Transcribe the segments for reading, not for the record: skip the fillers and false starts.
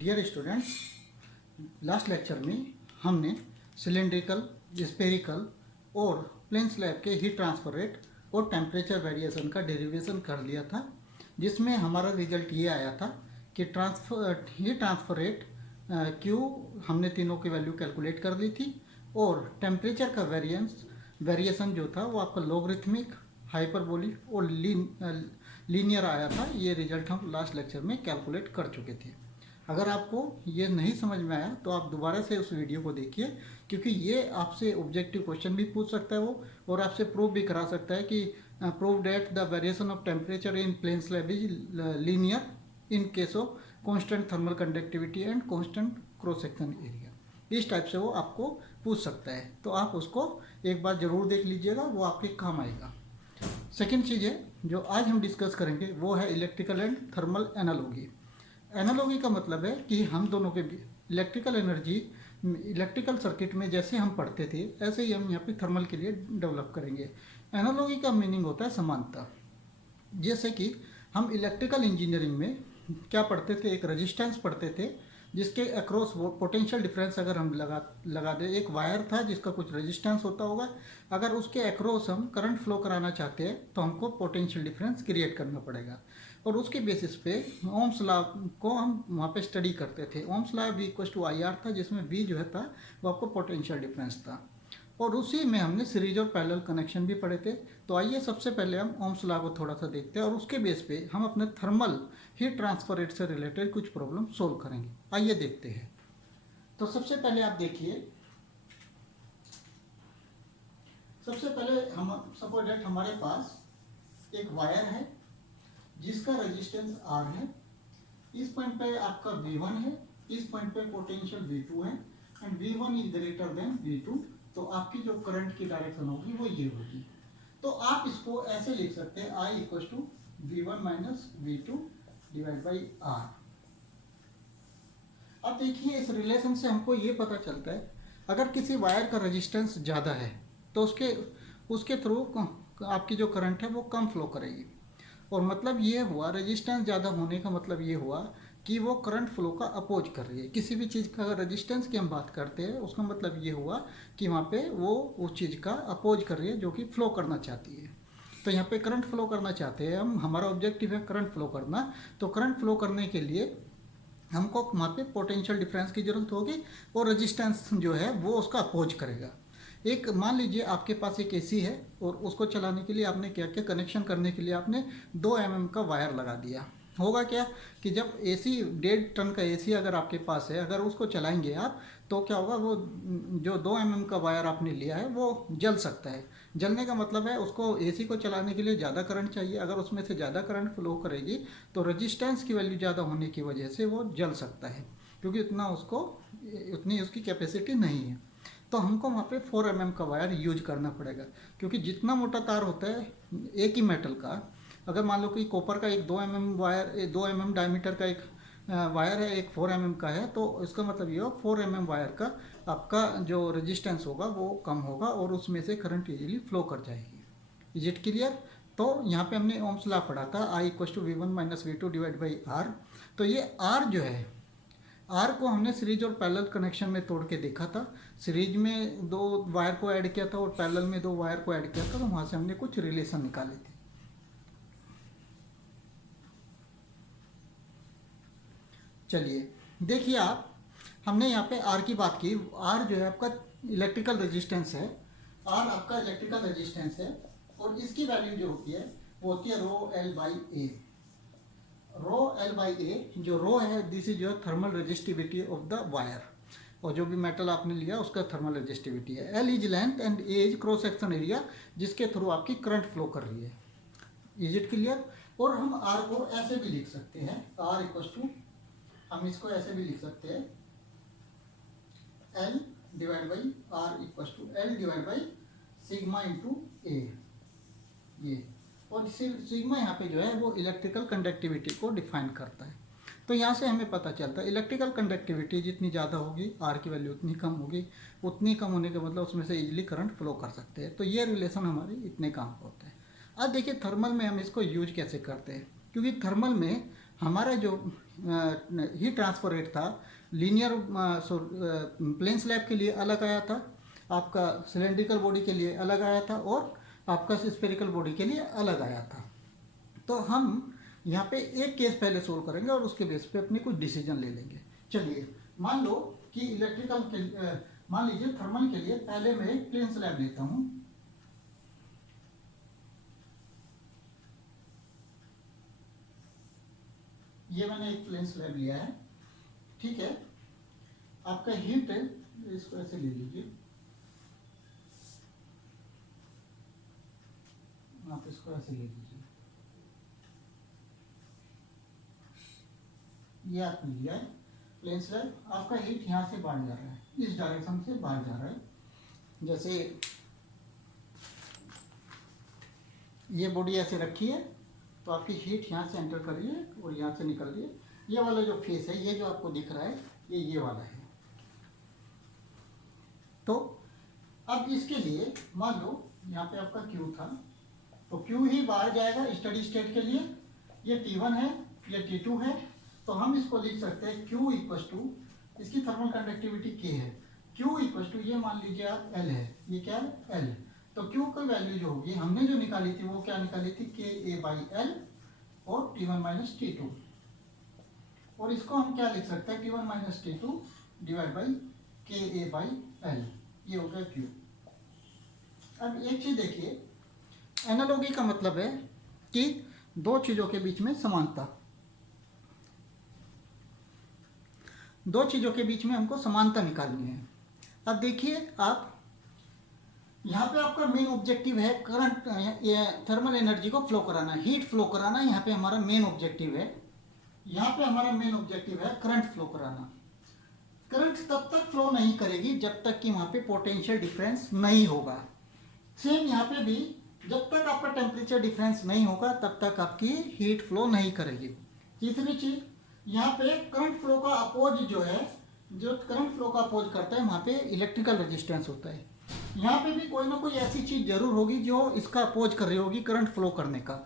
Dear students, last lecture में हमने cylindrical, spherical और प्लेन स्लैब के हीट ट्रांसफर रेट और टेम्परेचर वेरिएशन का डेरिवेशन कर लिया था, जिसमें हमारा रिजल्ट ये आया था कि हीट ट्रांसफर रेट क्यू हमने तीनों की वैल्यू कैलकुलेट कर ली थी और टेम्परेचर का वेरिएशन जो था वो आपका लॉगरिथमिक, हाइपरबोलिक और लीनियर आया था। ये रिजल्ट हम लास्ट लेक्चर में कैलकुलेट कर चुके थे। अगर आपको ये नहीं समझ में आया तो आप दोबारा से उस वीडियो को देखिए, क्योंकि ये आपसे ऑब्जेक्टिव क्वेश्चन भी पूछ सकता है वो, और आपसे प्रूव भी करा सकता है कि prove that the variation of temperature in plane slab is linear in case of constant thermal conductivity and constant cross section area. इस टाइप से वो आपको पूछ सकता है, तो आप उसको एक बार ज़रूर देख लीजिएगा, वो आपके काम आएगा। सेकेंड चीज़ है जो आज हम डिस्कस करेंगे वो है electrical and thermal analogy. Analogy का मतलब है कि हम दोनों के इलेक्ट्रिकल एनर्जी इलेक्ट्रिकल सर्किट में जैसे हम पढ़ते थे ऐसे ही हम यहाँ पे थर्मल के लिए डेवलप करेंगे। एनालॉजी का मीनिंग होता है समानता। जैसे कि हम इलेक्ट्रिकल इंजीनियरिंग में क्या पढ़ते थे, एक रेजिस्टेंस पढ़ते थे जिसके अक्रॉस पोटेंशियल डिफरेंस अगर हम लगा दें, एक वायर था जिसका कुछ रेजिस्टेंस होता होगा, अगर उसके अक्रॉस हम करंट फ्लो कराना चाहते हैं तो हमको पोटेंशियल डिफरेंस क्रिएट करना पड़ेगा, और उसके बेसिस पे ओम्स लॉ को हम वहाँ पे स्टडी करते थे। ओम्स लॉ V = IR था, जिसमें V जो है था वो आपको पोटेंशियल डिफरेंस था, और उसी में हमने सीरीज और पैरेलल कनेक्शन भी पढ़े थे। तो आइए सबसे पहले हम ओम्स लॉ को थोड़ा सा देखते हैं और उसके बेस पे हम अपने थर्मल हीट ट्रांसफर रेट से रिलेटेड कुछ प्रॉब्लम सोल्व करेंगे। आइए देखते हैं। तो सबसे पहले आप देखिए, सबसे पहले हम सपोज दैट हमारे पास एक वायर है जिसका रेजिस्टेंस R है। इस पॉइंट पे आपका V1 है, इस पॉइंट पे पोटेंशियल V2 है and V1 is greater than V2। तो आपकी जो करंट की डायरेक्शन होगी वो ये होगी। तो आप इसको ऐसे लिख सकते हैं I = V1 - V2 / R। अब देखिए इस रिलेशन से हमको ये पता चलता है, अगर किसी वायर का रेजिस्टेंस ज़्यादा है तो उसके थ्रू आपकी जो करंट है वो कम फ्लो करेगी, और मतलब ये हुआ रेजिस्टेंस ज़्यादा होने का मतलब ये हुआ कि वो करंट फ्लो का अपोज कर रही है। किसी भी चीज़ का अगर रेजिस्टेंस की हम बात करते हैं उसका मतलब ये हुआ कि वहाँ पे वो उस चीज़ का अपोज कर रही है जो कि फ्लो करना चाहती है। तो यहाँ पे करंट फ्लो करना चाहते हैं हम, हमारा ऑब्जेक्टिव है करंट फ्लो करना। तो करंट फ्लो करने के लिए हमको वहाँ पे पोटेंशियल डिफरेंस की ज़रूरत होगी और रेजिस्टेंस जो है वो उसका अपोज करेगा। एक मान लीजिए आपके पास एक एसी है और उसको चलाने के लिए आपने क्या किया, कनेक्शन करने के लिए आपने 2 mm का वायर लगा दिया। होगा क्या कि जब एसी 1.5 टन का एसी अगर आपके पास है, अगर उसको चलाएंगे आप तो क्या होगा, वो जो 2 mm का वायर आपने लिया है वो जल सकता है। जलने का मतलब है उसको एसी को चलाने के लिए ज़्यादा करंट चाहिए। अगर उसमें से ज़्यादा करंट फ्लो करेगी तो रेजिस्टेंस की वैल्यू ज़्यादा होने की वजह से वो जल सकता है, क्योंकि उतनी उसकी कैपेसिटी नहीं है। तो हमको वहाँ पे 4 mm का वायर यूज करना पड़ेगा, क्योंकि जितना मोटा तार होता है एक ही मेटल का, अगर मान लो कि कॉपर का एक 2 mm वायर, 2 mm डायमीटर का एक वायर है, एक 4 mm का है, तो इसका मतलब ये हो 4 mm वायर का आपका जो रेजिस्टेंस होगा वो कम होगा और उसमें से करंट इजीली फ्लो कर जाएगी। Is it clear? तो यहाँ पे हमने ओम्स लॉ पढ़ा था I = V1 - V2 / R। तो ये R जो है, आर को हमने सीरीज और पैरेलल कनेक्शन में तोड़ के देखा था। सीरीज में 2 वायर को ऐड किया था और पैरेलल में 2 वायर को ऐड किया था, तो वहाँ से हमने कुछ रिलेशन निकाले थे। चलिए देखिए आप, हमने यहाँ पे आर की बात की। आर जो है आपका इलेक्ट्रिकल रेजिस्टेंस है, आर आपका इलेक्ट्रिकल रेजिस्टेंस है, और इसकी वैल्यू जो होती है वो होती है ρL/A। ρL/A जो रो है, this is your thermal resistivity of the wire, और जो भी मेटल आपने लिया उसका थर्मल रेजिस्टिविटी है। L is length and A is cross section area जिसके थ्रू आपकी करंट फ्लो कर रही है। Is it clear? और हम R को ऐसे भी लिख सकते हैं, R = हम इसको ऐसे भी लिख सकते हैं L/R = L/σ × A। ये, और सिग्मा यहाँ पे जो है वो इलेक्ट्रिकल कंडक्टिविटी को डिफाइन करता है। तो यहाँ से हमें पता चलता है इलेक्ट्रिकल कंडक्टिविटी जितनी ज़्यादा होगी आर की वैल्यू उतनी कम होगी। उतनी कम होने का मतलब उसमें से इजीली करंट फ्लो कर सकते हैं। तो ये रिलेशन हमारी इतने काम का होता है। अब देखिए थर्मल में हम इसको यूज कैसे करते हैं, क्योंकि थर्मल में हमारा जो हीट ट्रांसफर रेट था, लीनियर प्लेन स्लैब के लिए अलग आया था, आपका सिलेंड्रिकल बॉडी के लिए अलग आया था, और आपका स्फेरिकल बॉडी के लिए अलग आया था। तो हम यहाँ पे एक केस पहले सोल्व करेंगे और उसके बेस पे अपनी कुछ डिसीजन ले लेंगे। चलिए, मान लो कि इलेक्ट्रिकल के मान लीजिए थर्मल के लिए पहले मैं एक प्लेन स्लैब लेता हूँ। ये मैंने एक प्लेन स्लैब लिया है, ठीक है। आपका हीट है, इसको ऐसे ले लीजिए, आप इसको ऐसे ले लीजिए, ये आपने लिया है प्लेन स्लैब। आपका हीट यहाँ से बाहर जा रहा है, इस डायरेक्शन से बाहर जा रहा है। जैसे ये बॉडी ऐसे रखी है तो आपकी हीट यहाँ से एंटर कर रही है और यहाँ से निकल रही है। ये वाला जो फेस है, ये जो आपको दिख रहा है, ये वाला है। तो अब इसके लिए मान लो यहाँ पे आपका Q था, तो Q ही बाहर जाएगा स्टडी स्टेट के लिए। ये T1 है, ये T2 है, तो हम इसको लिख सकते हैं Q इक्वल टू, इसकी थर्मल कंडक्टिविटी K है, Q इक्वल टू, ये मान लीजिए आप L है, ये क्या है L। तो Q की वैल्यू जो होगी, हमने जो निकाली थी वो क्या निकाली थी, KA/L और T1 माइनस T2, और इसको हम क्या लिख सकते हैं, T1 minus T2 divide by KA/L, ये हो गया Q। अब एक चीज देखिए, एनालॉजी का मतलब है कि दो चीजों के बीच में समानता, दो चीजों के बीच में हमको समानता निकालनी है। अब देखिए, आप यहाँ पे आपका मेन ऑब्जेक्टिव है करंट, थर्मल एनर्जी को फ्लो कराना, हीट फ्लो कराना, यहाँ पे हमारा मेन ऑब्जेक्टिव है। यहाँ पे हमारा मेन ऑब्जेक्टिव है करंट फ्लो कराना। करंट तब तक फ्लो नहीं करेगी जब तक कि वहाँ पे पोटेंशियल डिफरेंस नहीं होगा। सेम यहाँ पे भी, जब तक आपका टेम्परेचर डिफरेंस नहीं होगा तब तक आपकी हीट फ्लो नहीं करेगी। तीसरी चीज, यहाँ पे करंट फ्लो का अपोज जो है, जो करंट फ्लो का अपोज करता है, वहाँ पे इलेक्ट्रिकल रेजिस्टेंस होता है। यहाँ पे भी कोई ना कोई ऐसी चीज जरूर होगी जो इसका अपोज कर रही होगी करंट फ्लो करने का।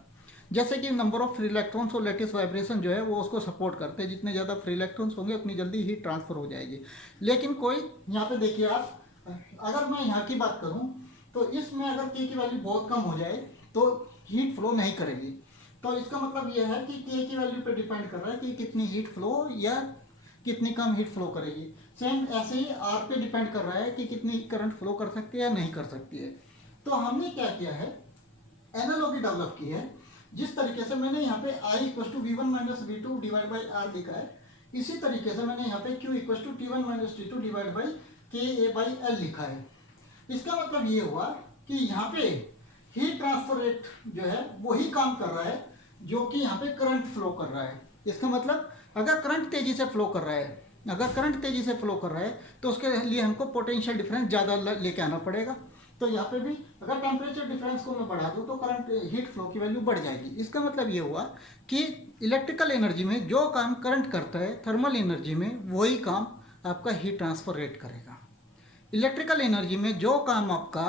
जैसे कि नंबर ऑफ फ्री इलेक्ट्रॉन्स और लेटिस वाइब्रेशन जो है वो उसको सपोर्ट करते हैं। जितने ज़्यादा फ्री इलेक्ट्रॉन्स होंगे उतनी जल्दी हीट ट्रांसफर हो जाएगी। लेकिन कोई, यहाँ पे देखिए आप, अगर मैं यहाँ की बात करूँ तो इसमें अगर K की वैल्यू बहुत कम हो जाए तो हीट फ्लो नहीं करेगी। तो इसका मतलब यह है कि K की वैल्यू पे डिपेंड कर रहा है कि कितनी हीट फ्लो या कितनी कम हीट फ्लो करेगी। सेम ऐसे ही R पे डिपेंड कर रहा है कि कितनी करंट फ्लो कर सकती है या नहीं कर सकती है। तो हमने क्या किया है, एनालॉजी डेवलप की है। जिस तरीके से मैंने यहाँ पे I equal to V1 minus V2 divide by R लिखा है, इसी तरीके से मैंने यहाँ पे Q equal to T1 minus T2 divide by KA/L लिखा है। इसका मतलब ये हुआ कि यहाँ पे हीट ट्रांसफर रेट जो है वही काम कर रहा है जो कि यहाँ पे करंट फ्लो कर रहा है। इसका मतलब अगर करंट तेजी से फ्लो कर रहा है, अगर करंट तेजी से फ्लो कर रहा है तो उसके लिए हमको पोटेंशियल डिफरेंस ज़्यादा लेके आना पड़ेगा। तो यहाँ पे भी अगर टेम्परेचर डिफरेंस को मैं बढ़ा दूँ तो करंट हीट फ्लो की वैल्यू बढ़ जाएगी। इसका मतलब ये हुआ कि इलेक्ट्रिकल एनर्जी में जो काम करंट करता है, थर्मल एनर्जी में वही काम आपका हीट ट्रांसफर रेट करेगा। इलेक्ट्रिकल एनर्जी में जो काम आपका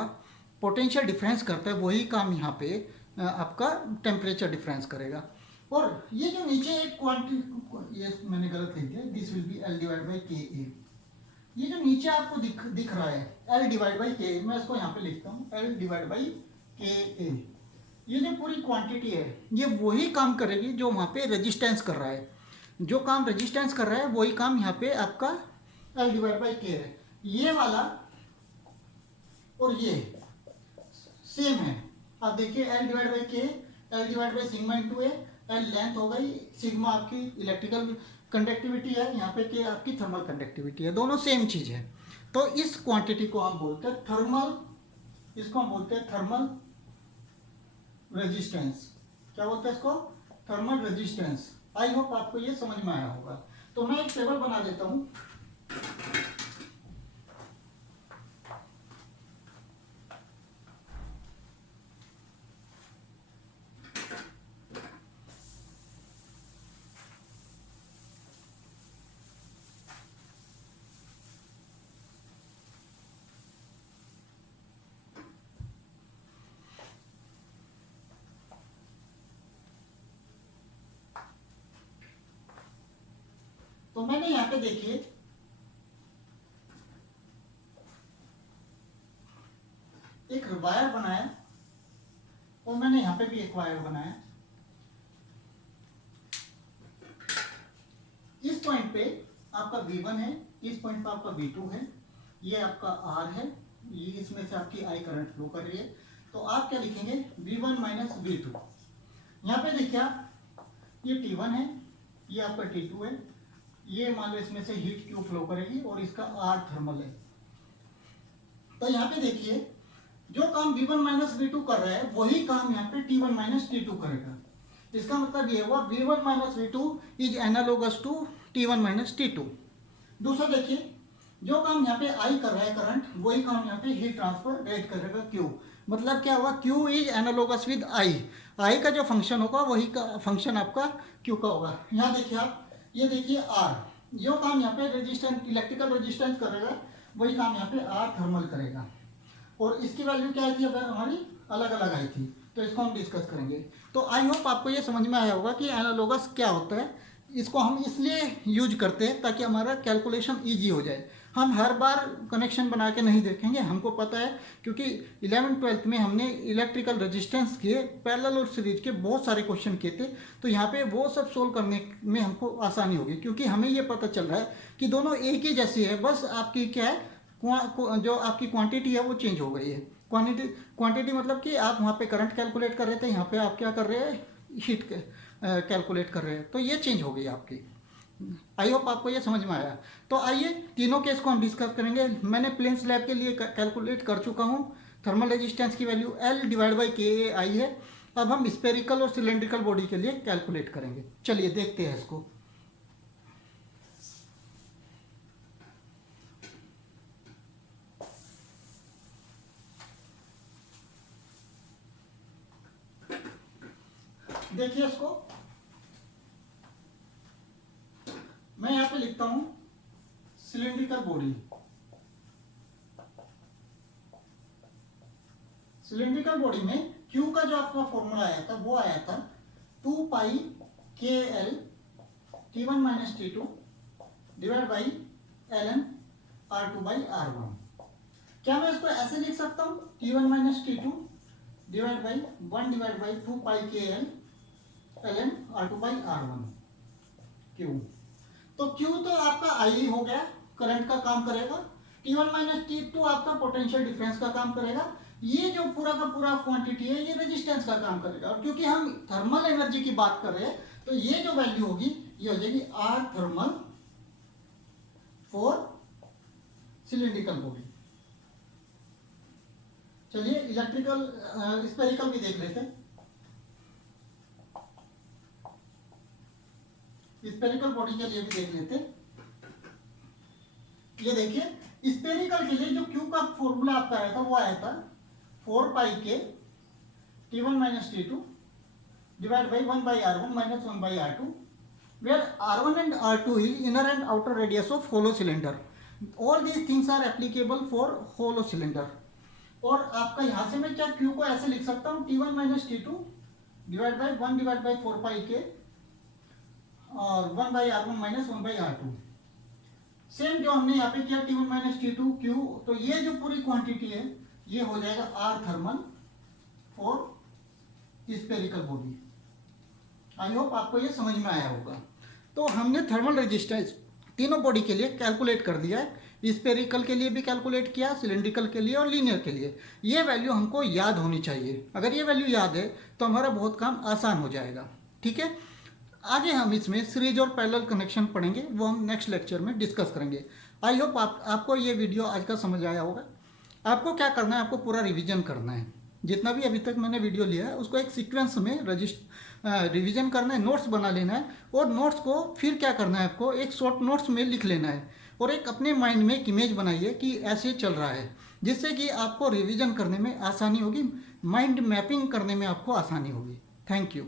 पोटेंशियल डिफरेंस करता है वही काम यहाँ पे आपका टेम्परेचर डिफरेंस करेगा। और ये जो नीचे एक क्वांटिटी, ये मैंने गलत लिख दिया, this will be L divide by KA। ये जो नीचे आपको दिख रहा है L डिवाइड बाई KA, मैं इसको यहाँ पे लिखता हूँ L डिवाइड बाई KA। ये जो पूरी क्वांटिटी है ये वही काम करेगी जो वहाँ पे रेजिस्टेंस कर रहा है। जो काम रेजिस्टेंस कर रहा है वही काम यहाँ पे आपका L डिवाइड बाई K है। ये वाला और ये सेम है। आप देखिए L divide by K, L divide by sigma into A, L length हो गई, सिग्मा आपकी इलेक्ट्रिकल कंडक्टिविटी है, यहाँ पे K आपकी थर्मल कंडक्टिविटी है, दोनों सेम चीज है। तो इस क्वांटिटी को हम बोलते हैं थर्मल, इसको हम बोलते हैं थर्मल रेजिस्टेंस। क्या बोलते हैं इसको, थर्मल रेजिस्टेंस। आई होप आपको ये समझ में आया होगा। तो मैं एक टेबल बना देता हूँ। तो मैंने यहाँ पे देखिए एक वायर बनाया और मैंने यहाँ पे भी एक वायर बनाया। इस पॉइंट पे आपका V1 है, इस पॉइंट पे आपका V2 है, ये आपका R है, ये इसमें से आपकी I करंट फ्लो कर रही है। तो आप क्या लिखेंगे, V1 माइनस V2। यहाँ पे देखिए आप, ये T1 है, ये आपका T2 है, ये मान लो इसमें से हीट Q फ्लो करेगी और इसका R थर्मल है। तो यहाँ पे देखिए जो काम V1 माइनस V2 कर रहा है वही काम यहाँ पे T1 माइनस T2 करेगा। इसका मतलब ये हुआ V1 minus V2 is analogous to T1 minus T2। दूसरा देखिए जो काम यहाँ पे I कर रहा है करंट, वही काम यहाँ पे हीट ट्रांसफर रेट करेगा Q। मतलब क्या हुआ, Q is analogous with I का जो फंक्शन होगा वही का फंक्शन आपका Q का होगा। यहाँ देखिए आप, ये देखिए R, जो काम यहाँ पे रेजिस्टेंस इलेक्ट्रिकल रेजिस्टेंस करेगा वही काम यहाँ पे R थर्मल करेगा। और इसकी वैल्यू क्या आई थी, अब हमारी अलग अलग आई थी, तो इसको हम डिस्कस करेंगे। तो आई होप आपको ये समझ में आया होगा कि एनालॉगस क्या होता है। इसको हम इसलिए यूज करते हैं ताकि हमारा कैलकुलेशन इजी हो जाए। हम हर बार कनेक्शन बना के नहीं देखेंगे, हमको पता है क्योंकि 11th-12th में हमने इलेक्ट्रिकल रेजिस्टेंस के पैरेलल और सीरीज के बहुत सारे क्वेश्चन किए थे। तो यहाँ पे वो सब सोल्व करने में हमको आसानी होगी क्योंकि हमें ये पता चल रहा है कि दोनों एक ही जैसी है, बस आपकी क्या है, जो आपकी क्वांटिटी है वो चेंज हो गई है। क्वांटिटी मतलब कि आप वहाँ पे करंट कैलकुलेट कर रहे थे, यहाँ पे आप क्या कर रहे हैं, हीट कैलकुलेट कर रहे हैं, तो ये चेंज हो गई आपकी। आई होप आपको ये समझ में आया। तो आइए तीनों केस को हम डिस्कस करेंगे। मैंने प्लेन स्लैब के लिए कैलकुलेट कर चुका हूँ, थर्मल रेजिस्टेंस की वैल्यू L/KA है। अब हम स्पेरिकल और सिलेंड्रिकल बॉडी के लिए कैलकुलेट करेंगे। चलिए देखते हैं इसको। देखिए इसको मैं यहां पे लिखता हूं सिलेंड्रिकल बॉडी। सिलेंड्रिकल बॉडी में Q का जो आपका फॉर्मूला आया था वो आया था 2 पाई KL T1 minus T2 divide by ln R2 by R1। क्या मैं इसको ऐसे लिख सकता हूं, T1 minus T2 divide by 1 divide by 2 pi KL ln R2 by R1 Q। तो Q तो आपका I हो गया, करंट का काम करेगा। T1 माइनस T2 आपका पोटेंशियल डिफरेंस का काम करेगा। ये जो पूरा का पूरा क्वांटिटी है ये रेजिस्टेंस का काम करेगा। और क्योंकि हम थर्मल एनर्जी की बात कर रहे हैं तो ये जो वैल्यू होगी ये हो जाएगी R thermal for cylindrical body. चलिए इलेक्ट्रिकल स्पेरिकल भी देख लेते हैं। स्पेरिकल बॉडी के लिए भी देख लेते हैं। ये देखिए स्पेरिकल के लिए जो Q का फॉर्मूला आपका आया था वो आया था 4 पाई के T1 minus T2 divide by 1 by R1 minus 1 by R2 where R1 and R2 is inner and outer radius of hollow cylinder. All these things are applicable for hollow cylinder. और आपका यहाँ से मैं क्या Q को ऐसे लिख सकता हूँ T1 minus T2 divide by 1 divide by 4 पाई के और 1 by R1 minus 1 by R2। Same जो हमने यहाँ पे किया T1 माइनस T2 Q, तो ये जो पूरी क्वांटिटी है ये हो जाएगा R thermal for spherical body. I hope आपको ये समझ में आया होगा। तो हमने थर्मल रेजिस्टेंस तीनों बॉडी के लिए कैलकुलेट कर दिया है। स्पेरिकल के लिए भी कैलकुलेट किया, सिलेंड्रिकल के लिए और लीनियर के लिए। ये वैल्यू हमको याद होनी चाहिए। अगर ये वैल्यू याद है तो हमारा बहुत काम आसान हो जाएगा। ठीक है, आगे हम इसमें सीरीज और पैरेलल कनेक्शन पढ़ेंगे, वो हम नेक्स्ट लेक्चर में डिस्कस करेंगे। आई होप आपको ये वीडियो आज का समझ आया होगा। आपको क्या करना है, आपको पूरा रिवीजन करना है। जितना भी अभी तक मैंने वीडियो लिया है उसको एक सीक्वेंस में रिवीजन करना है, नोट्स बना लेना है और नोट्स को फिर क्या करना है, आपको एक शॉर्ट नोट्स में लिख लेना है और एक अपने माइंड में एक इमेज बनाइए कि ऐसे चल रहा है, जिससे कि आपको रिवीजन करने में आसानी होगी, माइंड मैपिंग करने में आपको आसानी होगी। Thank you.